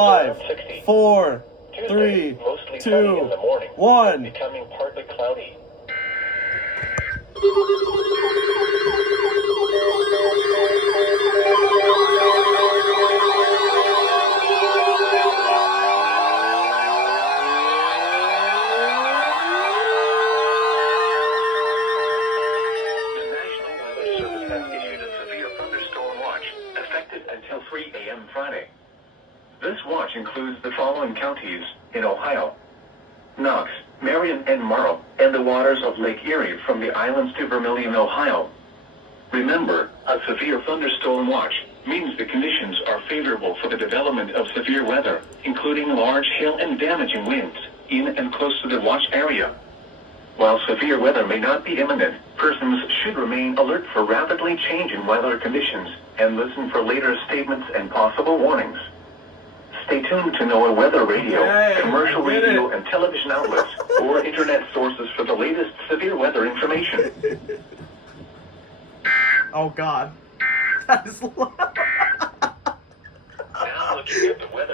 5, 60. 4, Tuesday, 3, mostly 2, sunny in the morning, 1. becoming partly cloudy. The National Weather Service has issued a severe thunderstorm watch, effective until 3 a.m. Friday. This watch includes the following counties in Ohio: Knox, Marion, and Morrow, and the waters of Lake Erie from the islands to Vermilion, Ohio. Remember, a severe thunderstorm watch means the conditions are favorable for the development of severe weather, including large hail and damaging winds, in and close to the watch area. While severe weather may not be imminent, persons should remain alert for rapidly changing weather conditions and listen for later statements and possible warnings. Stay tuned to NOAA Weather Radio, commercial radio and television outlets, or internet sources for the latest severe weather information. Oh God. That is loud. Now looking at the weather.